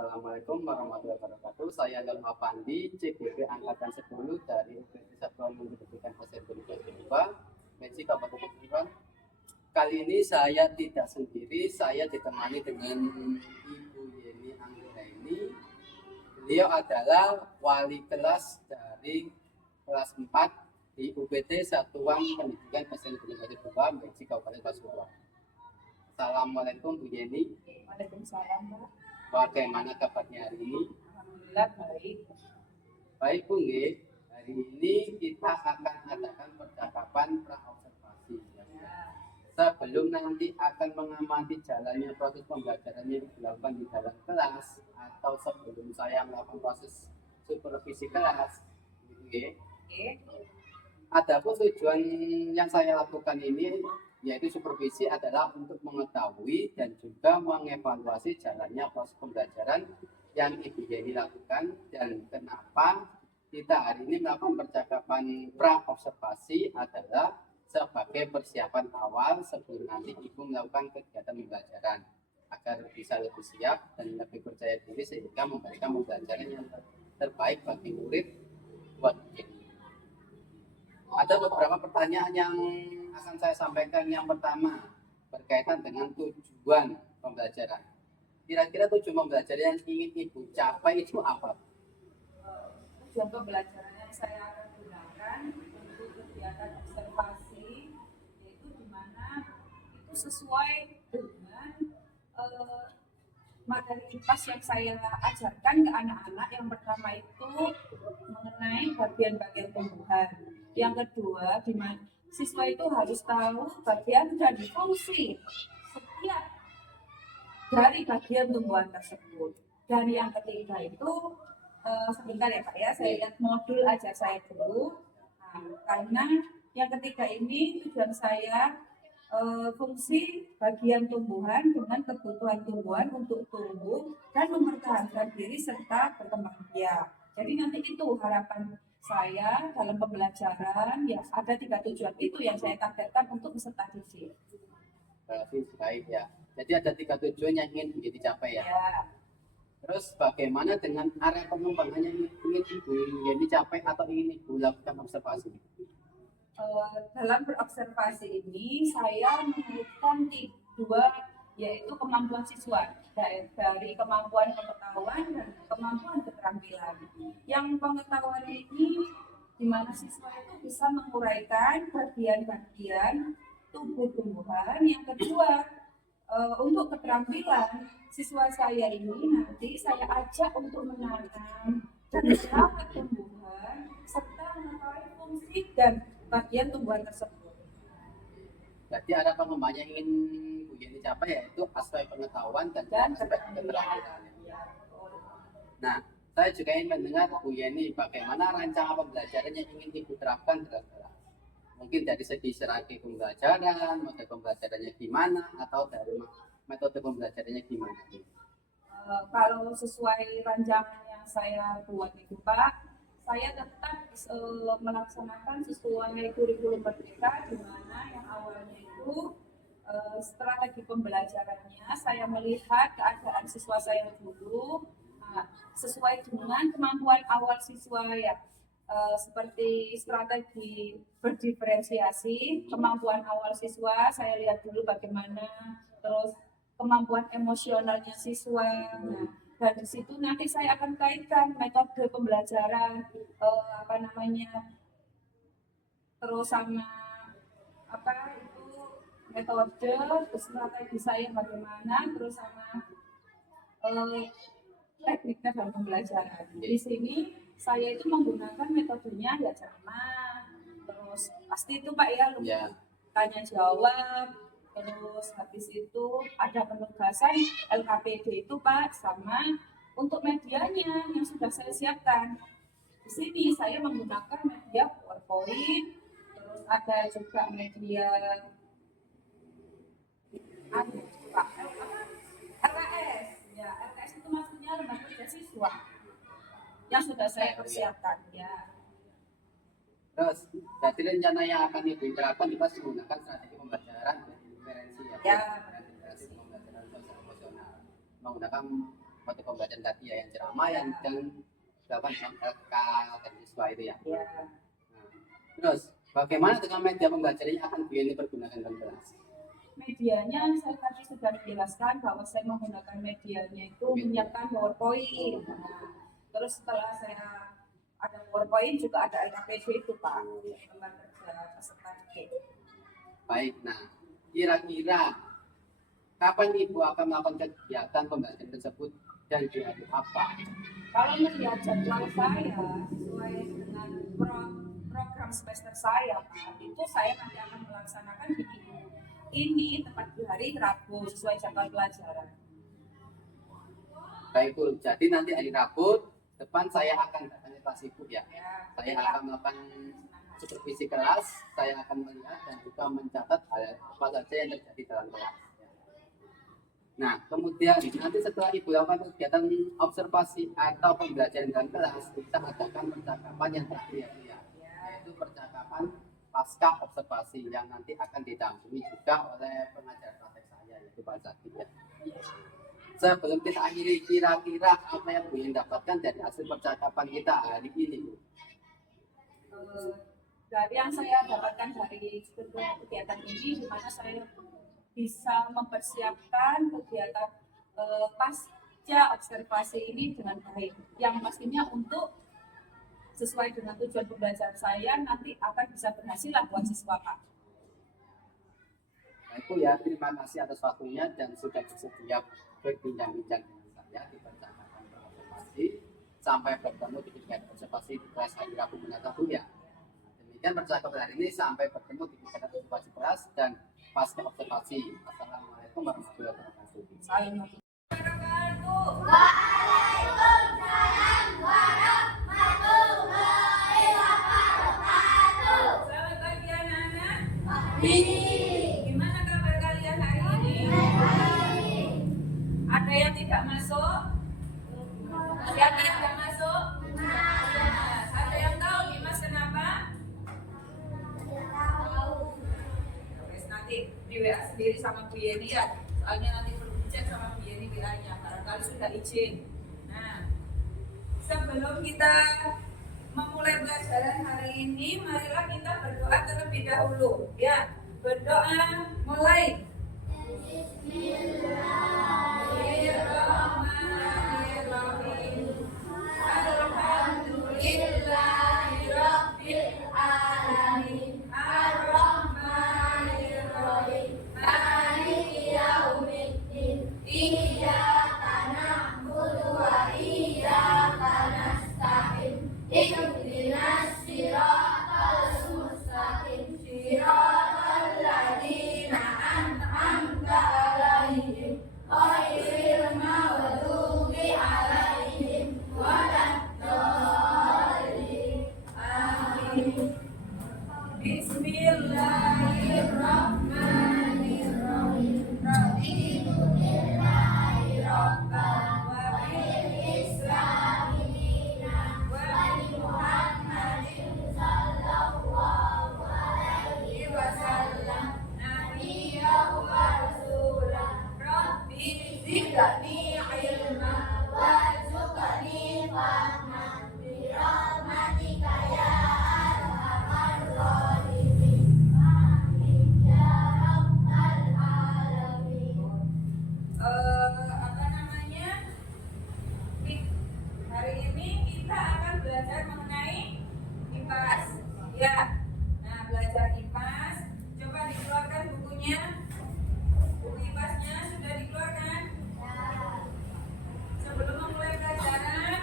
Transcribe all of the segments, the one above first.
Assalamualaikum warahmatullahi wabarakatuh. Saya Nur Apandi, CGP Angkatan 10 dari UPT Satuan Pendidikan SMP 2, Meci Kabupaten Tuban. Kali ini saya tidak sendiri, saya ditemani dengan Ibu Yeni Anggraini. Beliau adalah wali kelas dari kelas 4 di UPT Satuan Pendidikan SMP 2, Meci Kabupaten Pasuruan. Assalamualaikum Bu Yeni. Waalaikumsalam, Mbak. Bagaimana kabarnya hari ini? Alhamdulillah baik. Baik Bu Nge, hari ini kita akan adakan percakapan pra-observasi. Sebelum nanti akan mengamati jalannya proses pembelajaran yang dilakukan di dalam kelas, atau sebelum saya melakukan proses supervisi kelas, Bu Nge. Adapun tujuan yang saya lakukan ini yaitu supervisi adalah untuk mengetahui dan juga mengevaluasi jalannya proses pembelajaran yang Ibu Yeni lakukan dan kenapa kita hari ini melakukan percakapan pra-observasi adalah sebagai persiapan awal sebelum nanti Ibu melakukan kegiatan pembelajaran agar bisa lebih siap dan lebih percaya diri sehingga memberikan pembelajaran yang terbaik bagi murid buat Ibu. Ada beberapa pertanyaan yang akan saya sampaikan. Yang pertama berkaitan dengan tujuan pembelajaran. Kira-kira tujuan pembelajaran yang ingin Ibu capai itu apa? Tujuan pembelajaran yang saya akan gunakan untuk kegiatan observasi yaitu di mana itu sesuai dengan materi IPAS yang saya ajarkan ke anak-anak. Yang pertama itu mengenai bagian-bagian tumbuhan. Yang kedua, di mana siswa itu harus tahu bagian dan fungsi setiap dari bagian tumbuhan tersebut. Dan yang ketiga itu sebentar ya Pak ya, saya lihat modul aja saya dulu. Karena yang ketiga ini tujuan saya fungsi bagian tumbuhan dengan kebutuhan tumbuhan untuk tumbuh dan mempertahankan diri serta berkembang biak. Jadi nanti itu harapan saya dalam pembelajaran ya, ada 3 tujuan itu yang saya targetkan untuk peserta didik. Berarti baik ya. Jadi ada 3 tujuan yang ingin dicapai ya. Terus bagaimana dengan area pengembangan yang ingin Ibu Yeni capai atau ingin Ibu lakukan observasi? Dalam berobservasi ini saya mengaitkan 2, yaitu kemampuan siswa dari kemampuan pengetahuan dan kemampuan keterampilan. Yang pengetahuan ini di mana siswa itu bisa menguraikan bagian-bagian tubuh tumbuhan. Yang kedua, untuk keterampilan siswa saya ini nanti saya ajak untuk menanam dan merawat tumbuhan serta mengetahui fungsi dan bagian tumbuhan tersebut. Berarti ada pengembangan yang ingin Bu Yeni capai yaitu aspek pengetahuan dan aspek keterampilan. Nah, saya juga ingin mendengar Bu Yeni bagaimana rancangan pembelajaran yang ingin Ibu terapkan dalam kelas. Mungkin dari segi strategi pembelajaran, metode pembelajarannya gimana, atau dari metode pembelajarannya gimana? Kalau sesuai rancangan yang saya buat itu Pak, saya tetap melaksanakan sesuai kurikulum merdeka, di mana yang awalnya itu strategi pembelajarannya saya melihat keadaan siswa saya dulu, sesuai dengan kemampuan awal siswa ya, seperti strategi berdiferensiasi kemampuan awal siswa saya lihat dulu bagaimana, terus kemampuan emosionalnya siswa. Dan di situ nanti saya akan kaitkan metode pembelajaran terus sama metode, terus strategi saya bagaimana, terus sama tekniknya dalam pembelajaran. Di sini saya itu menggunakan metodenya ya cermat, terus pasti itu Pak ya, tanya jawab. Terus habis itu ada penugasan LKPD itu Pak, sama untuk medianya yang sudah saya siapkan. Di sini saya menggunakan media PowerPoint, terus ada juga media LKS. Ya, LKS itu maksudnya lembaga kerja siswa yang sudah saya persiapkan ya. Terus, berarti rencana yang akan Ibu terapkan juga menggunakan strategi pembelajaran diferensi ya. Pembelajaran sosial emosional, menggunakan waktu pembelajaran tadi ya, yang ceramah yang dan dilakukan dalam LK dan siswa itu ya. Ya. Nah, terus bagaimana dengan media pembelajaran yang akan Bu Yeni pergunakan dalam kelas? Medianya saya tadi sudah menjelaskan bahwa saya menggunakan medianya itu menyiapkan PowerPoint. Nah, terus setelah saya ada PowerPoint juga ada LKPD itu Pak, lembar kerja peserta didik. Baik, nah kira-kira kapan Ibu akan melakukan kegiatan pembelajaran tersebut dan di hari apa? Kalau melihat jadwal saya sesuai dengan program semester saya Pak, itu saya nanti akan melaksanakan ini tepat di hari Rabu sesuai jadwal pelajaran. Baik Bu, jadi nanti hari Rabu depan saya akan datangi kelas Ibu ya. Ya, Saya akan melakukan supervisi kelas, saya akan melihat dan juga mencatat hal apa saja yang terjadi dalam kelas. Nah, kemudian nanti setelah Ibu lakukan kegiatan observasi atau pembelajaran dalam kelas, kita adakan percakapan yang terakhir ya, yaitu percakapan pasca observasi yang nanti akan didampingi juga oleh pengajar praktek saya, yaitu Pak Zaki ya. Sebelum kita akhiri, kira-kira apa yang Bu Yeni dapatkan dari hasil percakapan kita hari ini Bu? Dari yang saya dapatkan dari kegiatan ini, di mana saya bisa mempersiapkan kegiatan pasca observasi ini dengan baik, yang pastinya untuk sesuai dengan tujuan pembelajaran saya nanti akan bisa berhasil lah buat siswa Pak. Baik Bu ya, terima kasih atas waktunya dan sudah bersedia berbincang-bincang dengan saya di percakapan observasi. Sampai bertemu di kegiatan observasi di kelas hari Rabu mendatang Bu ya. Demikian percakapan hari ini, sampai bertemu di kegiatan observasi kelas dan pasca observasi. Assalamualaikum warahmatullahi wabarakatuh. Waalaikumsalam warahmatullahi wabarakatuh. Selamat pagi anak-anak. Ini Gimana kabar kalian hari ini? Ada yang tidak masuk? Siapa yang tidak masuk? Ada yang tahu Dimas kenapa? Terus nanti di WA sendiri sama Bu Yeni ya. Soalnya nanti perlu cek sama Bu Yeni WA-nya. Barangkali sudah izin. Nah, sebelum kita memulai pelajaran hari ini, marilah kita berdoa terlebih dahulu. Ya, berdoa mulai. Bismillahirrahmanirrahim. Alhamdulillahirabbil alamin. Ar-Rahmanirrahim. Maliki yaumiddin. Iyyaka na'budu wa iyyaka nasta'in. Ihdinas siratal mustaqim. Siratal ladzina an'amta 'alaihim ghairil maghdubi 'alaihim waladdallin. Amin. Bismillahirrahmanirrahim. Raditu billahi rabban wa bil islami dinan wa bi Muhammadin sallallahu alaihi wasallam nabiyyan wa rasulan. Rabbi zidni ilma warzuqni fahman bi rahmatika ya arhamar rahimin. Amin ya rabbal alamin. Apa namanya? Hari ini kita akan belajar mengenai IPAS. Ya. Nah, belajar IPAS. Coba dikeluarkan bukunya. Buku IPAS-nya sudah dikeluarkan. Sebelum memulai pelajaran,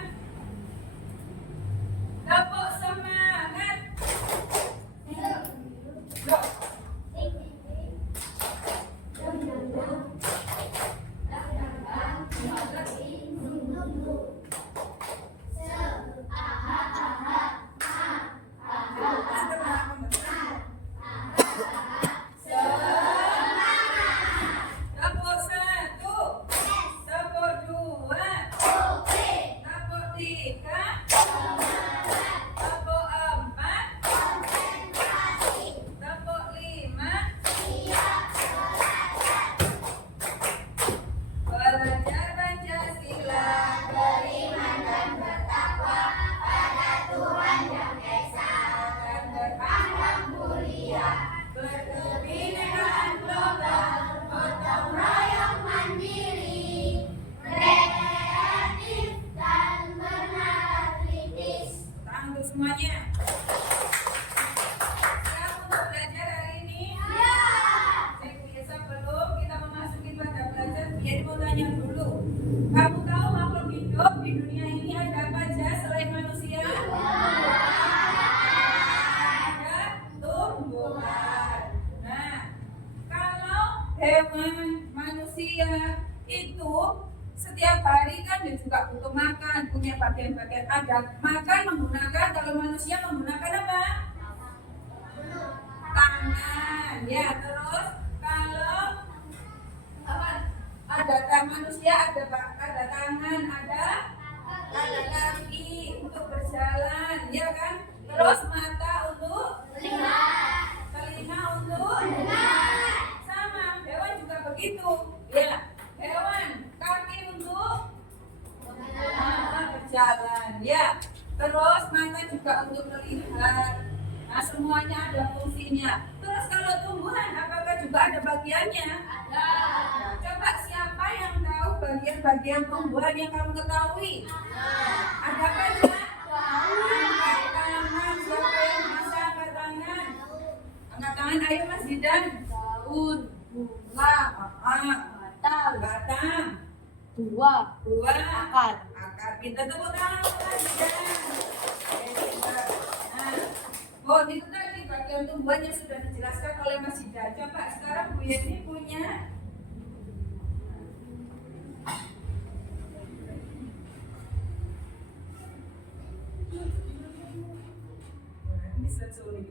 tepuk semangat. Go. Tepuk satu, tepuk dua, tepuk tiga, tepuk empat, tepuk lima. Belajar Pancasila semuanya? Siap untuk belajar hari ini? Sebelum kita memasuki pada belajar, biar mau tanya dulu. Kamu tahu makhluk hidup di dunia ini ada apa aja selain manusia? Ada tumbuhan. Nah, kalau hewan, manusia itu setiap hari kan dia juga butuh makan, punya bagian-bagian, ada makan menggunakan, kalau manusia menggunakan apa? Tangan, ya. Terus kalau apa? Ada manusia ada tangan, ada kaki untuk berjalan, ya kan? Terus mata untuk telinga untuk sama, hewan juga begitu, ya. Hewan kaki untuk berjalan, ya. Terus mata juga untuk melihat. Nah, semuanya ada fungsinya. Terus kalau tumbuhan, apakah juga ada bagiannya? Ada. Nah, coba siapa yang tahu bagian-bagian tumbuhan yang kamu ketahui? Ada apa aja? Angkat tangan, siapa yang bisa angkat tangan? Angkat tangan, ayo Mas Zidan. Daun, bunga, batang, buah, akar. Kita tepuk tangan untuk Mas Zidan. Oh, itu tadi bagian tumbuhan yang sudah dijelaskan oleh Mas Zidan. Coba sekarang Bu Yeni punya bisa sulit.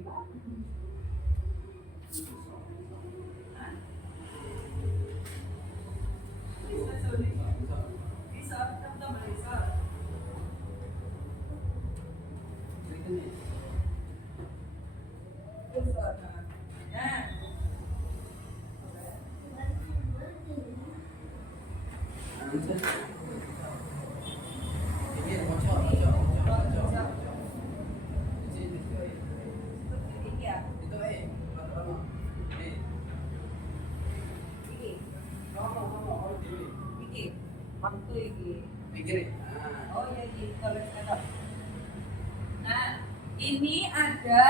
Bisa, kita bisa. Oh ya gitu. Nah, ini ada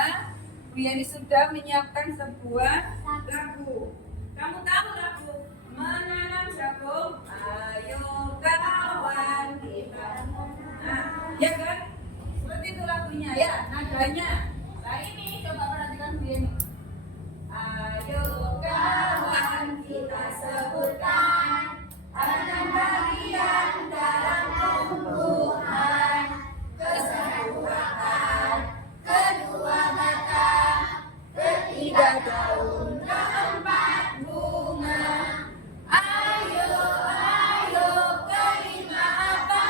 Bu Yani sudah menyiapkan sebuah lagu. Kamu tahu lagu menanam jagung? Ayo kawan kita. Nah, ya kan? Seperti itu lagunya ya, nadanya. Nah ini coba perhatikan Bu Yani. Ayo kawan kita sebutkan tanam bagian dalam tumbuhan, kesatu akar, kedua batang, ketiga daun, keempat bunga. Ayo, ayo, kelima apa?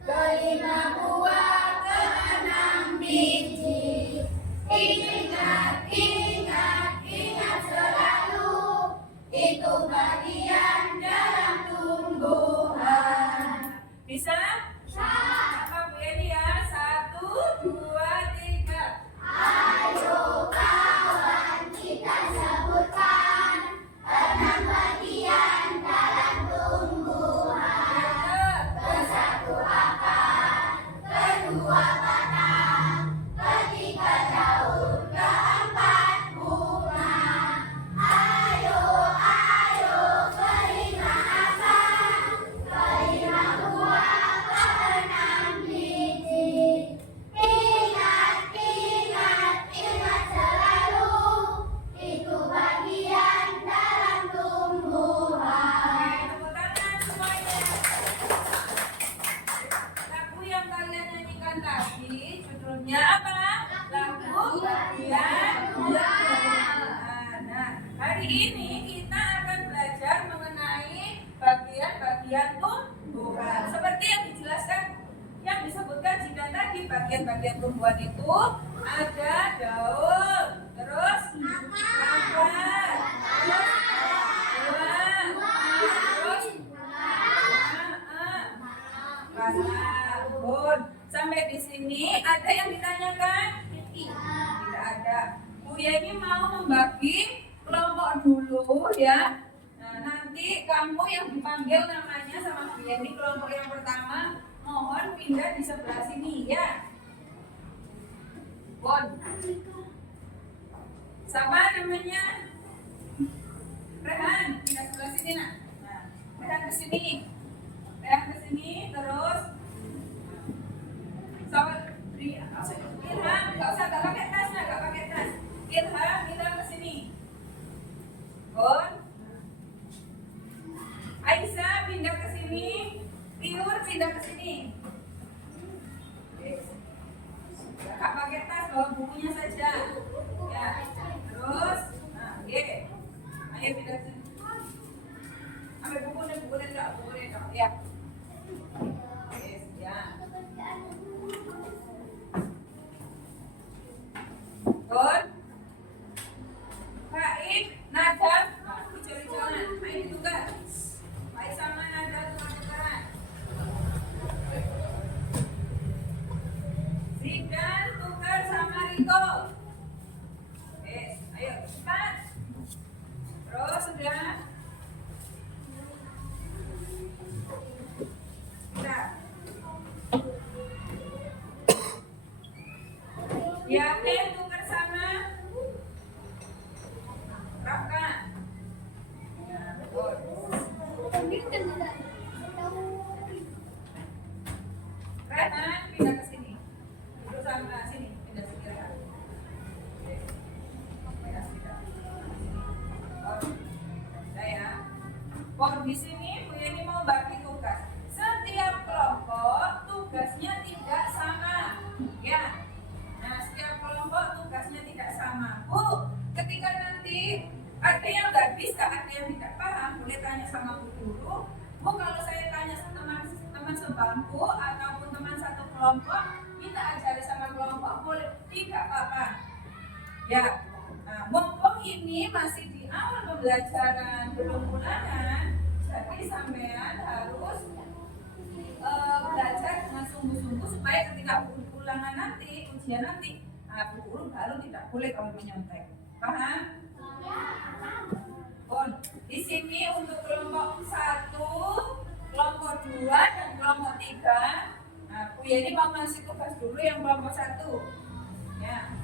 Kelima buah, keenam biji. Ingat, ingat, ingat selalu, itu bagian dalam tumbuhan. Bisa? Apa Bu Yani ya? 1, 2, 3. Ayo kawan kita sebutkan 6 bagian dalam tumbuhan. Kesatu akar, kedua batang, ketiga daun, keempat bunga. Ayo, ayo, kelima akar, kelima buah, keenam biji. Ingat, ingat, ingat selalu, itu bagian dalam tumbuhan. Tepuk tangan semuanya. Lagu yang kalian nyanyikan tadi judulnya apa? Lagu bagian tumbuhan. Nah, hari ini kita akan belajar mengenai bagian-bagian tumbuhan. Seperti yang dijelaskan, yang disebutkan jika tadi bagian-bagian tumbuhan itu ada daun, terus akar, terus buah, terus batang. Sampai di sini ada yang ditanyakan? Tidak ada. Bu Yani mau membagi kelompok dulu ya. Nah, nanti kamu yang dipanggil namanya sama Bu Yani kelompok yang pertama, mohon pindah di sebelah sini ya. Bon. Siapa namanya? Rehan, pindah sebelah sini nak. Nah, Rehan ke sini. Rehan ke sini, terus sama Ilham, nggak pakai tasnya, nggak pakai tas. Ilham ke sini. Bon. Aisyah pindah ke sini. Tiur pindah ke sini. Nggak pakai tas, bawa bukunya saja. Ya, terus, nah, ayo pindah ke sini. Ambil bukunya enggak, ya. Yes, ya. Good. Faik, Nada, hijau-hijauan. Main tugas. Faik sama Nada tuker-tukeran. Zidan tukar sama Riko. Yes, ayo cepat. Terus sudah. Sudah. Yakin tukar sama Raka. Ya, betul. Rehan pindah ke sini. Terus sama sini, pindah sini Rehan. Oke. Pindah sini. Oh, udah ya. Oh, di sini Bu Yeni mau bagi tugas. Setiap kelompok tugasnya tidak sama. Ya. Nah, setiap kelompok tugasnya tidak sama. Bu, ketika nanti ada yang nggak bisa, ada yang tidak paham, boleh tanya sama Bu Guru. Bu, kalau saya tanya sama teman sebangku ataupun teman satu kelompok, minta ajari sama kelompok, boleh tidak apa-apa. Ya, nah, mumpung ini masih di awal pembelajaran belum bulanan, jadi sampean harus belajar dengan sungguh-sungguh supaya ketika ulangan nanti, ujian nanti, Bu Guru baru tidak boleh kamu menyontek. Paham? Bon, di sini untuk kelompok 1, kelompok 2 dan kelompok 3. Nah, Bu Yeni mau ngasih tugas dulu yang kelompok 1. Ya.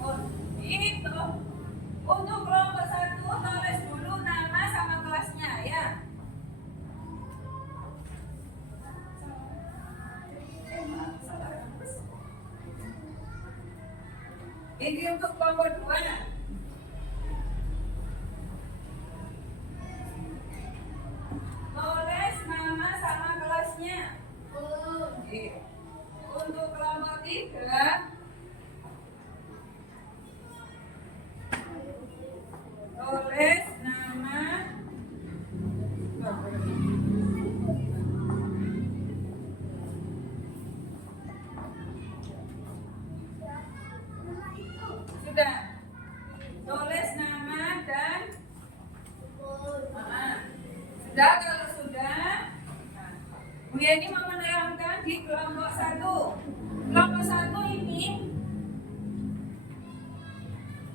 Bon, itu untuk kelompok 1 tulis dulu nama sama kelasnya ya. Ini untuk kelompok 2 nah. Tulis nama sama kelasnya. Untuk kelompok 3 tulis nama sudah. Tulis nama dan sudah. Kalau sudah, Bu Yeni mau menerangkan di kelompok 1. Kelompok 1 ini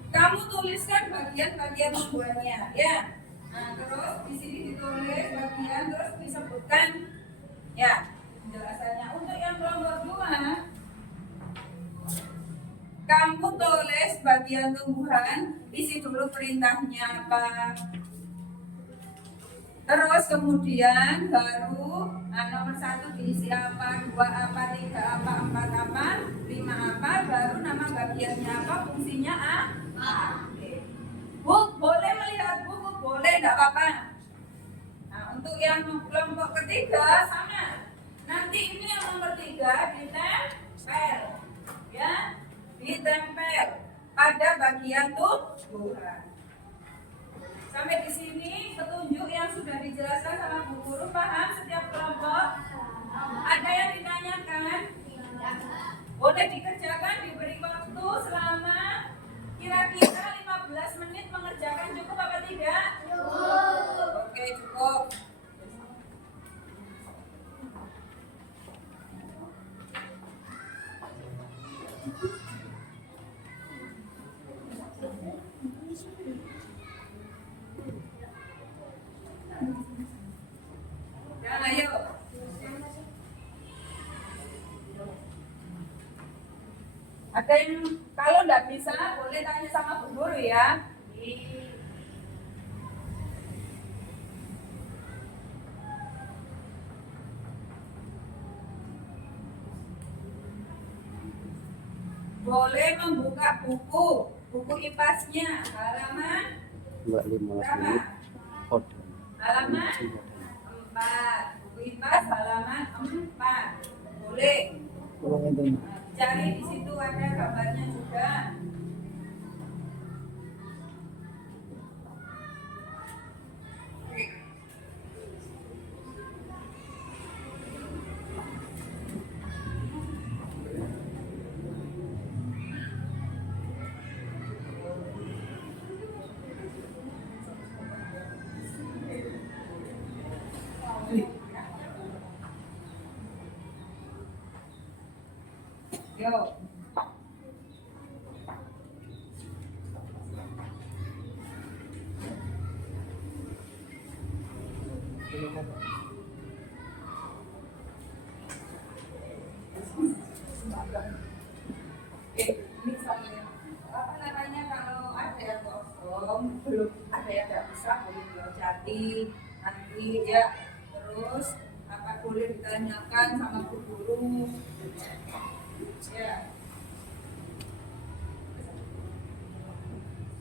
kamu tuliskan bagian-bagian membuatnya, ya. Nah, terus di sini ditulis bagian, terus disebutkan, ya, penjelasannya. Untuk yang kelompok 2, kamu tulis bagian tumbuhan, isi dulu perintahnya apa. Terus kemudian baru nomor 1 diisi apa, 2 apa, 3 apa, 4 apa, 5 apa, baru nama bagiannya apa, fungsinya apa. Bu, boleh melihat buku, boleh, tidak apa-apa. Nah, untuk yang kelompok ketiga sama. Nanti ini yang nomor 3 ditempel, ya, ditempel pada bagian tumbuhan. Sampai di sini petunjuk yang sudah dijelaskan sama Bu Guru, paham setiap kelompok? Ada yang ditanyakan? Boleh dikerjakan, diberi waktu selama kira-kira 15 menit mengerjakan, cukup apa tidak? Cukup. Oke, cukup. Ya, ayo. Ada yang kalau nggak bisa boleh tanya sama Bu Guru ya. Boleh membuka buku IPAS-nya halaman Mbak 15 berapa? menit. Kode. Halaman 4. Buku IPAS halaman 4. Boleh. Cari di situ ada gambarnya juga. Yo. Ini soalnya apa namanya kalau ada yang kosong belum ada yang nggak bisa boleh diocati nanti ya terus apa boleh ditanyakan sama Bu Guru ya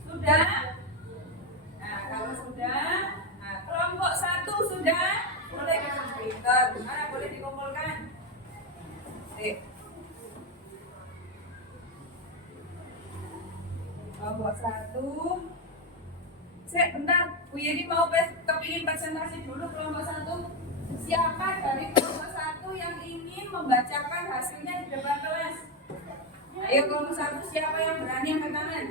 sudah. Nah kalau sudah, nah kelompok 1 sudah boleh kita gimana boleh dikumpulkan. Kelompok 1. Bentar, Bu Yeni mau kepingin presentasi dulu kelompok 1. Siapa dari kelompok 1 yang ingin membacakan hasilnya di depan kelas? Ayo kelompok 1 siapa yang berani angkat tangan?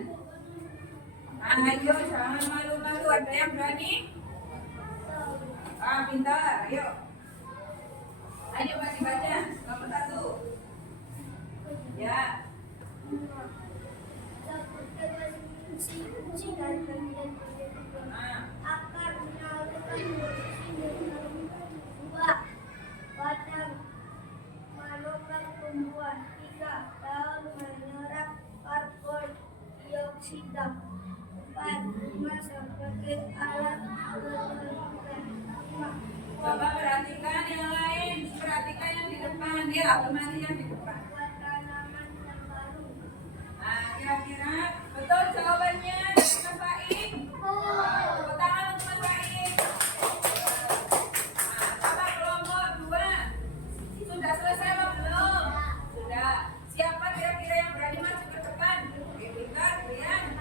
Ayo jangan malu-malu, ada yang berani? Pintar, ayo. Ayo baca kelompok 1. Ya. Fungsi dari bagian akar menyalurkan dua batang melakukan tumbuhan 3 daun menyerap karbon dioksida 4 bunga sebagai alat penyumbang 5 Coba perhatikan yang lain, perhatikan yang di depan ya, temani yang di depan. buat tanaman yang baru. Nah, kira-kira betul jawabannya, Mas Baik? Tepuk tangan untuk Mas Baik. Nah, coba kelompok 2. Sudah selesai apa belum? Sudah. Siapa kira-kira yang berani maju ke depan? Pintar, Rian.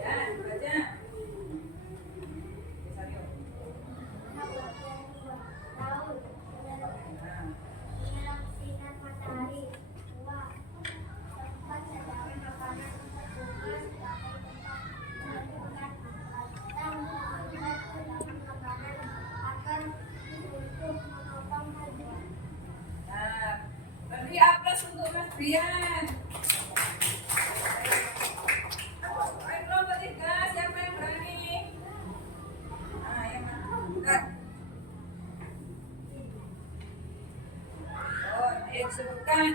Ya, baca. Menyerap sinar matahari 2 tempat cadangan makanan terbuka sebagai tempat menyimpan batang buat cadangan makanan akan untuk menopang tumbuhan. Nah, beri aplaus untuk Mas Rian. Ayo kelompok 3, siapa yang berani? Nah, yang mana? Bentar. Ayo sebutkan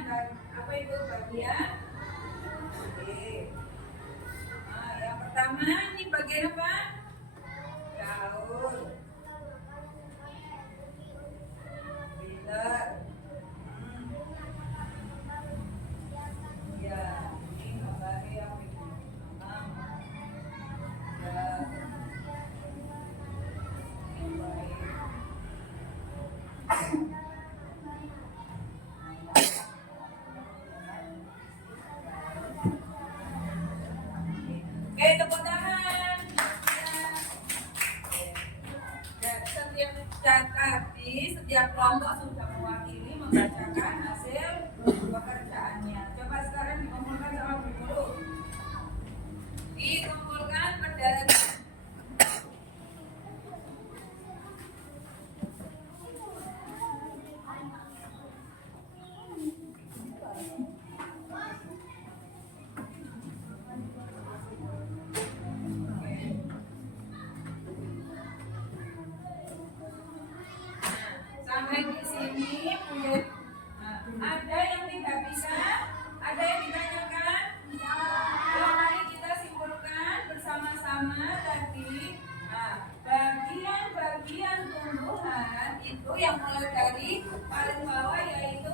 apa itu bagian? Oke. Nah, yang pertama ini bagian apa? Daun. Pintar. Ya, ini gambarnya yang pertama. Ya. Baik. Oke, tepuk tangan. Dan setiap kelompok sudah mewakili membacakan hasil pekerjaannya. Coba sekarang dikumpulkan sama Bu Guru. Dikumpulkan pada sampai di sini punya yang mulai dari paling bawah yaitu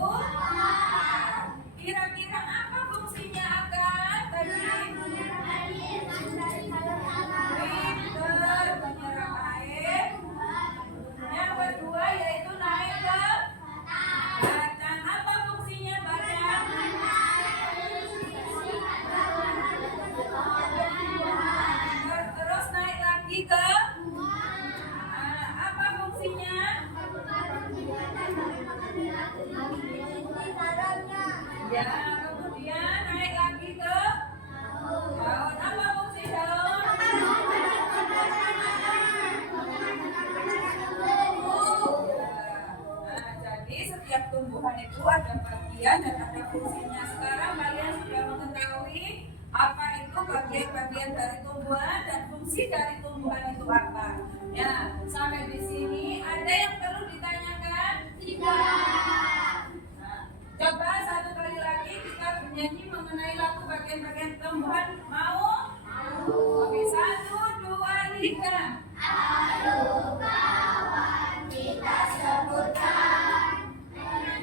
kira-kira apa fungsinya akan tadi? Pinter, menyerap air. Yang kedua yaitu naik ke badan. Apa fungsinya badan? Terus naik lagi ke apa fungsinya? Ya, kemudian naik lagi ke daun. Apa fungsi daun? Nah, jadi setiap tumbuhan itu ada bagian dan ada fungsinya. Sekarang kalian sudah mengetahui apa itu bagian-bagian dari tumbuhan dan fungsi dari tumbuhan itu apa. Ya, sampai di sini ada yang perlu ditanyakan? Tidak. Nah, coba satu kali lagi kita bernyanyi mengenai lagu bagian-bagian tumbuhan. Mau? Oke, 1, 2, 3. Kita sebutkan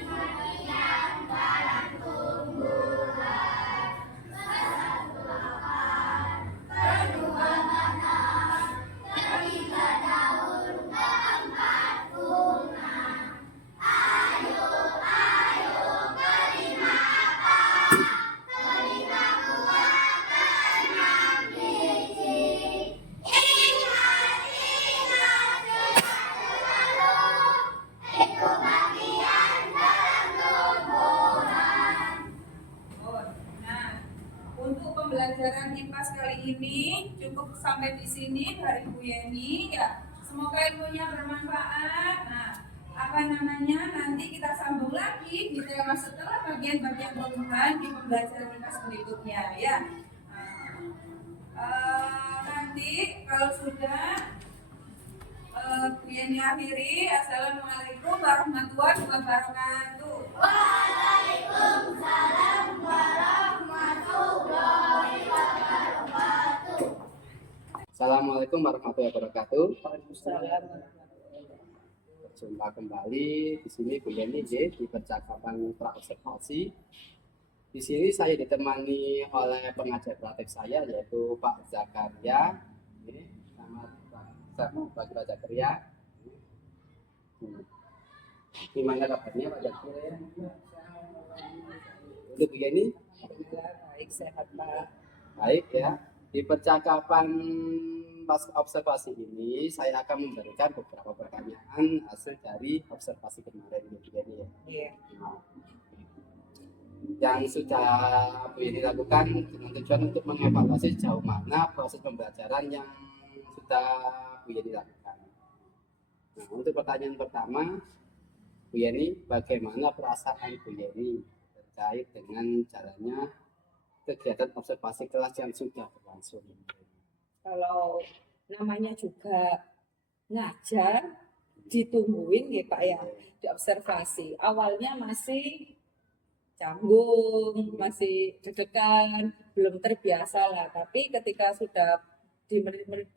bagian pada tumbuhan. Satu akar, kedua batang, ketiga daun, keempat bunga. Ayo, kelima apa? Kelima buah, keenam biji. Ingat, selalu itu bagian dalam tumbuhan. Nah, untuk pembelajaran IPAS kali ini cukup sampai di sini dari Bu Yeni ya. Semoga ilmunya bermanfaat. Nah, apa namanya? Nanti kita sambung lagi di tema setelah bagian-bagian tumbuhan di pembelajaran IPAS berikutnya ya. Nanti kalau sudah Bu Yeni akhiri. Assalamualaikum warahmatullahi wabarakatuh. Waalaikumsalam warahmatullahi wabarakatuh. Assalamualaikum warahmatullahi wabarakatuh. Waalaikumsalam. Berjumpa kembali di sini Bu Yeni di percakapan praobservasi. Di sini saya ditemani oleh pengajar praktek saya yaitu Pak Zakaria. Ini Pak Zakaria. Gimana kabarnya Pak Zakaria? Untuk Bu Yeni? Baik, sehat Pak. Baik ya. Di percakapan pas observasi ini saya akan memberikan beberapa pertanyaan hasil dari observasi kemarin Bu Yeni ya. Iya. Yang sudah Bu Yeni lakukan dengan tujuan untuk mengevaluasi sejauh mana proses pembelajaran yang sudah Bu Yeni lakukan. Nah, untuk pertanyaan pertama, Bu Yeni, bagaimana perasaan Bu Yeni terkait dengan jalannya kegiatan observasi kelas yang sudah berlangsung? Kalau namanya juga ngajar, ditungguin ya Pak ya, diobservasi. Awalnya masih canggung, masih deg-degan, belum terbiasa lah. Tapi ketika sudah di menit-menit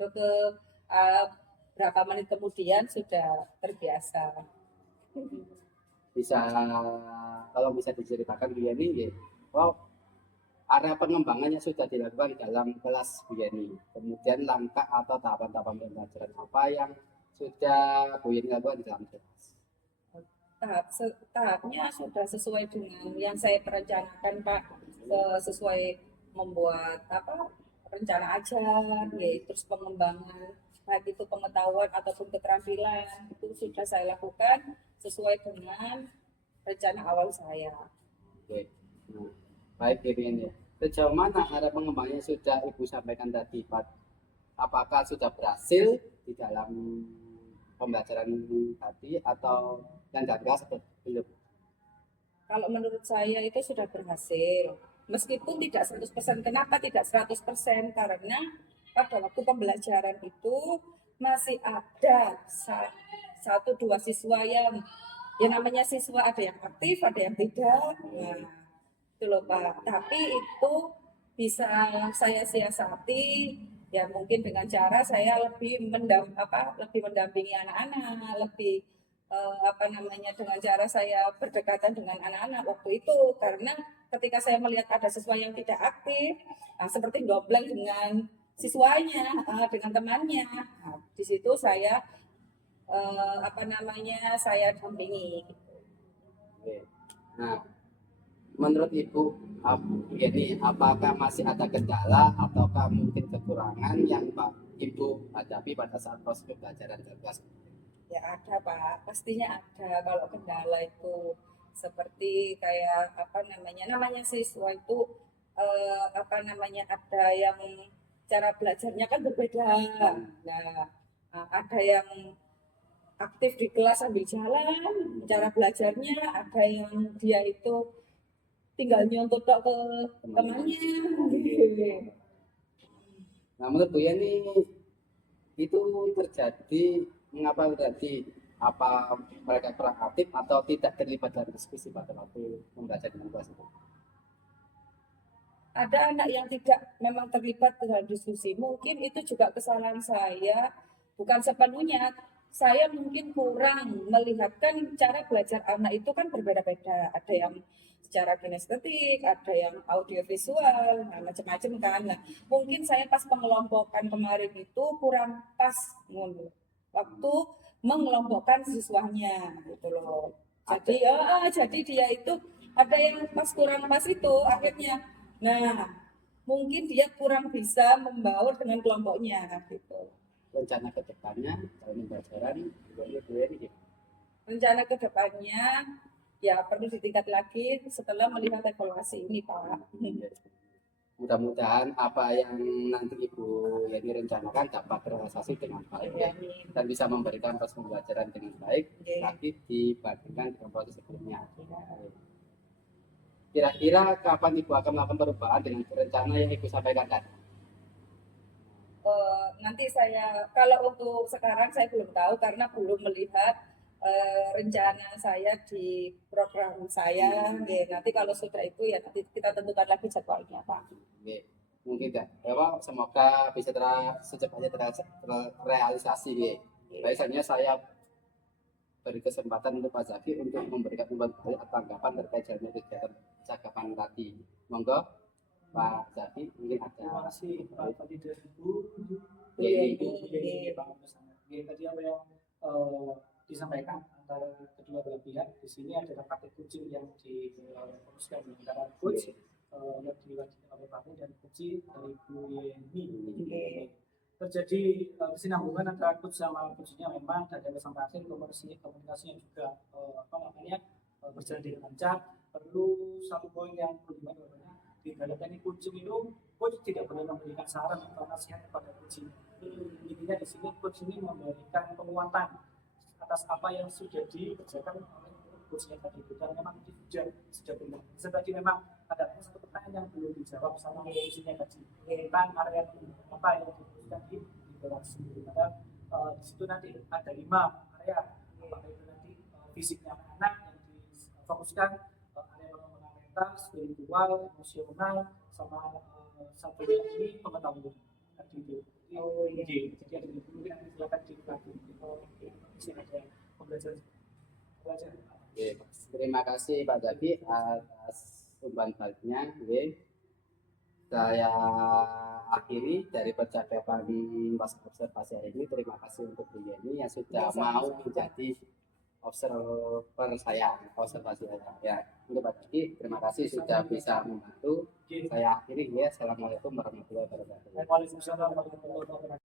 berapa menit kemudian sudah terbiasa. Bisa, kalau bisa diceritakan Bu Yeni, wow, area pengembangannya sudah dilakukan dalam kelas Bu Yeni. Kemudian langkah atau tahapan-tahapan pembelajaran apa yang sudah Bu Yeni lakukan di dalam kelas? Tahapnya sudah sesuai dengan yang saya perencanakan Pak, sesuai membuat rencana ajar, yaitu terus pengembangan baik itu pengetahuan ataupun keterampilan itu sudah saya lakukan sesuai dengan rencana awal saya. Oke. Nah, baik Bu Yeni. Sejauh mana area pengembangannya sudah Ibu sampaikan tadi Pak? Apakah sudah berhasil di dalam pembelajaran tadi atau yang gagal seperti belum? Kalau menurut saya itu sudah berhasil. Meskipun tidak 100%. Kenapa tidak 100%? Karena pada waktu pembelajaran itu masih ada 1-2 siswa yang namanya siswa ada yang aktif, ada yang tidak. Nah, itu loh Pak. Tapi itu bisa saya siasati ya mungkin dengan cara saya lebih mendampingi anak-anak, lebih dengan cara saya berdekatan dengan anak-anak waktu itu, karena ketika saya melihat ada siswa yang tidak aktif, seperti goblang dengan siswanya, dengan temannya, di situ saya saya dampingi. Oke. Nah, menurut Ibu, ini apakah masih ada kendala ataukah mungkin kekurangan yang Ibu hadapi pada saat proses pembelajaran dalam kelas? Ya ada Pak, pastinya ada. Kalau kendala itu seperti kayak namanya siswa itu ada yang cara belajarnya kan berbeda. Nah, ada yang aktif di kelas sambil jalan, cara belajarnya, ada yang dia itu tinggal nyontot tok ke temannya. Nah, menurut Bu Yani itu terjadi mengapa terjadi? Apa mereka kurang aktif atau tidak terlibat dalam diskusi pada waktu membaca dengan kelas itu? Ada anak yang tidak memang terlibat dalam diskusi. Mungkin itu juga kesalahan saya, bukan sepenuhnya. Saya mungkin kurang melihatkan cara belajar anak itu kan berbeda-beda. Ada yang secara kinestetik, ada yang audiovisual, nah, macam-macam kan. Nah, mungkin saya pas pengelompokan kemarin itu kurang pas waktu mengelompokkan siswanya gitu loh. Jadi dia itu ada yang pas kurang pas itu akhirnya. Nah, mungkin dia kurang bisa membaur dengan kelompoknya gitu. Rencana ke depannya dalam pembelajaran Bu Yani Rencana ke depannya ya perlu ditingkat lagi setelah melihat evaluasi ini Pak. mudah-mudahan apa yang nanti Ibu Yani rencanakan dapat terrealisasi dengan baik ya, dan bisa memberikan proses pembelajaran dengan baik lagi dibandingkan dengan proses sebelumnya. Kira-kira kapan Ibu akan melakukan perubahan dengan rencana yang Ibu sampaikan tadi? Nanti kalau untuk sekarang saya belum tahu karena belum melihat rencana saya di program saya. Nanti kalau sudah itu ya nanti kita tentukan lagi jadwalnya Pak. Mungkin tidak. Semoga bisa secepatnya terrealisasi. Biasanya saya beri kesempatan untuk Pak Zaki untuk memberikan tanggapan terkait jalannya kegiatan cakapan tadi. Monggo Pak Zaki, mungkin ada. Terima kasih Pak tadi dari Ibu. Tadi apa yang disampaikan antara kedua belah pihak, di sini ada paket kucing yang difokuskan di antara coach yang diwajibkan oleh Pak dan coach dari Bu Yeni. Terjadi kesinambungan antara coach sama coachnya memang dan ada kesempatan komunikasinya juga berjalan dengan lancar. Perlu satu poin yang perlu diingat di dalam teknik coaching itu coach tidak boleh memberikan saran atau nasihat kepada coach. Intinya di sini coach ini memberikan penguatan atas apa yang sudah dikerjakan oleh coachnya tadi itu, dan memang itu sudah benar. Seperti memang ada satu pertanyaan yang belum dijawab sama coachnya tadi tentang area apa yang difokuskan di interaksi. Padahal di situ nanti ada 5 area, apa itu nanti fisiknya anak yang difokuskan, area pengembangan mental, spiritual, emosional, sama satu ini pengetahuan tadi itu. Jadi ada dulu yang silakan dilatih. Ada pembelajaran. Terima kasih Pak Zaki atas umpan baliknya. Saya akhiri dari percakapan pas observasi hari ini. Terima kasih untuk Bu Yani yang sudah mau menjadi observer saya, observasi saya. Ya, untuk Pak Zaki, terima kasih sudah bisa membantu. Saya akhiri ya. Assalamualaikum warahmatullahi wabarakatuh. Waalaikumsalam warahmatullahi wabarakatuh.